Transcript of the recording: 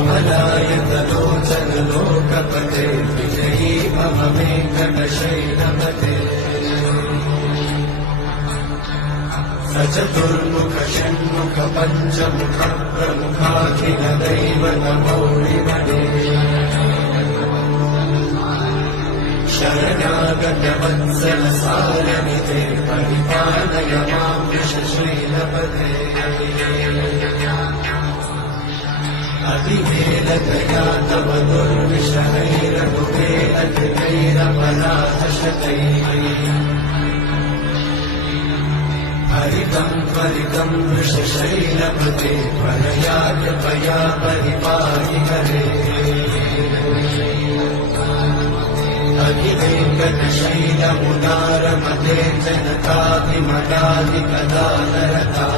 कमलायतलोचनलोकपते विजयी मम वेङ्कटशैलपते सचतुर्मुख षण्मुख पञ्चमुख प्रमुखाखिल दैवतमौलिमणे शरणागत वत्सल सारनिधे परिपालय मां वृषशैलपते अतिवेलतया तव दुर्विषहैरघुवेलतिवैरपराधशतैः हरितं त्वरितं वृषशैलपते त्वरया कृपया परिपाहि हरे अखिलेङ्कटशैलमुदारमते जनताभिमदाधिकदानरता